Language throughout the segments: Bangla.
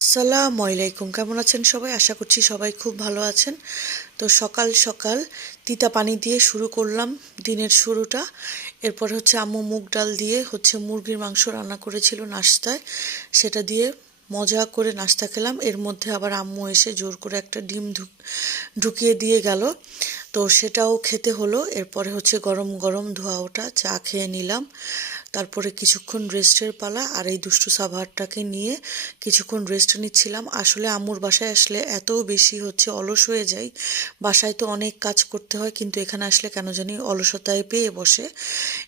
আসসালামু আলাইকুম। কেমন আছেন সবাই? আশা করছি সবাই খুব ভালো আছেন। তো সকাল সকাল তিতা পানি দিয়ে শুরু করলাম দিনের শুরুটা। এরপর হচ্ছে আম্মু মুগ ডাল দিয়ে হচ্ছে মুরগির মাংস রান্না করেছিল নাস্তায়। সেটা দিয়ে মজা করে নাস্তা খেলাম। এর মধ্যে আবার আম্মু এসে জোর করে একটা ডিম ঢুক- ঢুকিয়ে দিয়ে গেল। তো সেটাও খেতে হলো। এরপরে হচ্ছে গরম গরম ধোয়া ওটা চা খেয়ে নিলাম। তারপরে কিছুক্ষণ রেস্টের পালা আর এই দুষ্টু সাভারটাকে নিয়ে কিছুক্ষণ রেস্ট নিচ্ছিলাম। আসলে আম্মুর বাসায় আসলে এত বেশি হচ্ছে অলস হয়ে যাই বাসায় তো অনেক কাজ করতে হয়, কিন্তু এখানে আসলে কেন জানি অলসতায় পেয়ে বসে।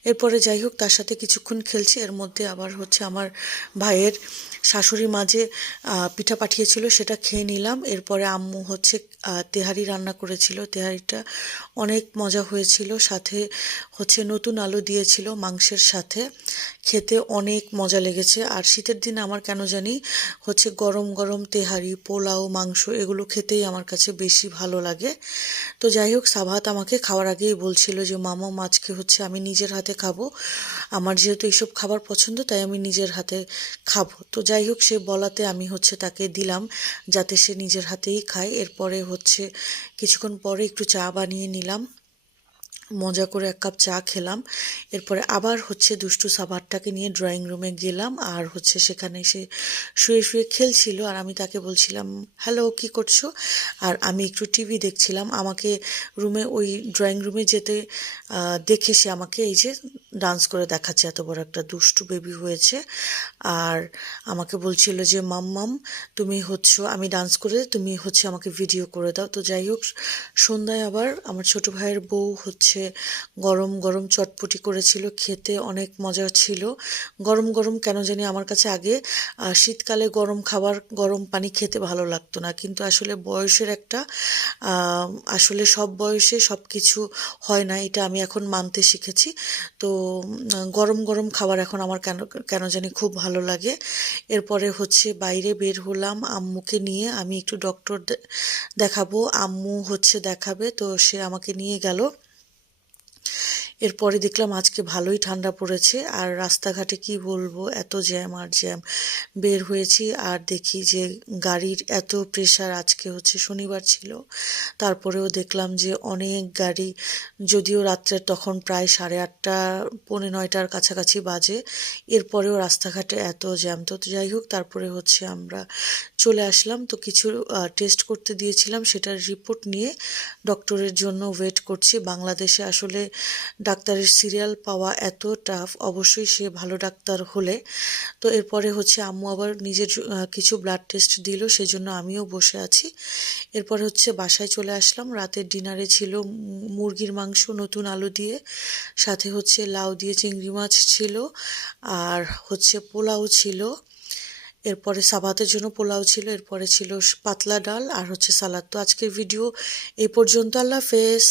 এরপরে যাই হোক, তার সাথে কিছুক্ষণ খেলছি। এর মধ্যে আবার হচ্ছে আমার ভাইয়ের শাশুড়ি মাঝে পিঠা পাঠিয়েছিল সেটা খেয়ে নিলাম। এরপরে আম্মু হচ্ছে তেহারি রান্না করেছিল। তেহারিটা অনেক মজা হয়েছিল। সাথে হচ্ছে নতুন আলু দিয়েছিল মাংসের সাথে। খেতে অনেক মজা লেগেছে। আর শীতের দিন আমার কেন জানি হচ্ছে গরম গরম তেহারি, পোলাও, মাংস এগুলো খেতেই আমার কাছে বেশি ভালো লাগে। তো যাই হোক, সাভাত আমাকে খাওয়ার আগেই বলছিল যে, মামা মাছকে হচ্ছে আমি নিজের হাতে খাব। আমার যেহেতু এইসব খাবার পছন্দ, তাই আমি নিজের হাতে খাব। তো যাই হোক সে বলাতে আমি হচ্ছে তাকে দিলাম যাতে সে নিজের হাতেই খায়। এরপরে হচ্ছে কিছুক্ষণ পরে একটু চা বানিয়ে নিলাম। মজা করে এক কাপ চা খেলাম। এরপরে আবার হচ্ছে দুষ্টু সাভারটাকে নিয়ে ড্রয়িং রুমে গেলাম আর হচ্ছে সেখানে সে শুয়ে শুয়ে খেলছিল আর আমি তাকে বলছিলাম হ্যালো কি করছ? আর আমি একটু টিভি দেখছিলাম। আমাকে রুমে ওই ড্রয়িং রুমে যেতে দেখে সে আমাকে এই যে ডান্স করে দেখাচ্ছে, এত বড় একটা দুষ্টু বেবি হয়েছে। আর আমাকে বলছিল যে মাম্মাম তুমি হচ্ছে, আমি ডান্স করে, তুমি হচ্ছে আমাকে ভিডিও করে দাও। তো যাই হোক, সন্ধ্যায় আবার আমার ছোট ভাইয়ের বউ হচ্ছে গরম গরম চটপটি করেছিল, খেতে অনেক মজা ছিল। গরম গরম কেন জানি আমার কাছে আগে শীতকালে গরম খাবার, গরম পানি খেতে ভালো লাগতো না। কিন্তু আসলে বয়সের একটা আসলে সব বয়সে সব কিছু হয় না, এটা আমি এখন মানতে শিখেছি। তো গরম গরম খাবার এখন আমার কেন কেন জানি খুব ভালো লাগে। এরপরে হচ্ছে বাইরে বের হলাম, আম্মুকে নিয়ে আমি একটু ডক্টর দেখাবো। আম্মু হচ্ছে দেখাবে, তো সে আমাকে নিয়ে গেল। এরপরে দেখলাম আজকে ভালোই ঠান্ডা পড়েছে। আর রাস্তাঘাটে কি বলব, এত জ্যাম আর জ্যাম। বের হয়েছি আর দেখি যে গাড়ির এত প্রেশার আজকে হচ্ছে শনিবার ছিল। তারপরেও দেখলাম যে অনেক গাড়ি, যদিও রাত্রে তখন প্রায় সাড়ে আটটা, পৌনে নয়টার কাছাকাছি বাজে। এরপরেও রাস্তাঘাটে এত জ্যাম। তো যাই হোক, তারপরে হচ্ছে আমরা চলে আসলাম। তো কিছু টেস্ট করতে দিয়েছিলাম, সেটার রিপোর্ট নিয়ে। ডক্টরের জন্য ওয়েট করছি। বাংলাদেশে আসলে ডাক্তারের সিরিয়াল পাওয়া এত টাফ অবশ্যই সে ভালো ডাক্তার হলে। তো এরপরে হচ্ছে আম্মু আবার নিজের কিছু ব্লাড টেস্ট দিল, সেজন্য আমিও বসে আছি। এরপরে হচ্ছে বাসায় চলে আসলাম। রাতের ডিনারে ছিল মুরগির মাংস নতুন আলু দিয়ে, সাথে হচ্ছে লাউ দিয়ে চিংড়ি মাছ ছিল, আর হচ্ছে পোলাও ছিল। এরপরে সাবাতের জন্য পোলাও ছিল, এরপরে ছিল পাতলা ডাল, আর হচ্ছে সালাদ। তো আজকের ভিডিও এই পর্যন্ত। আল্লাহ হাফেজ।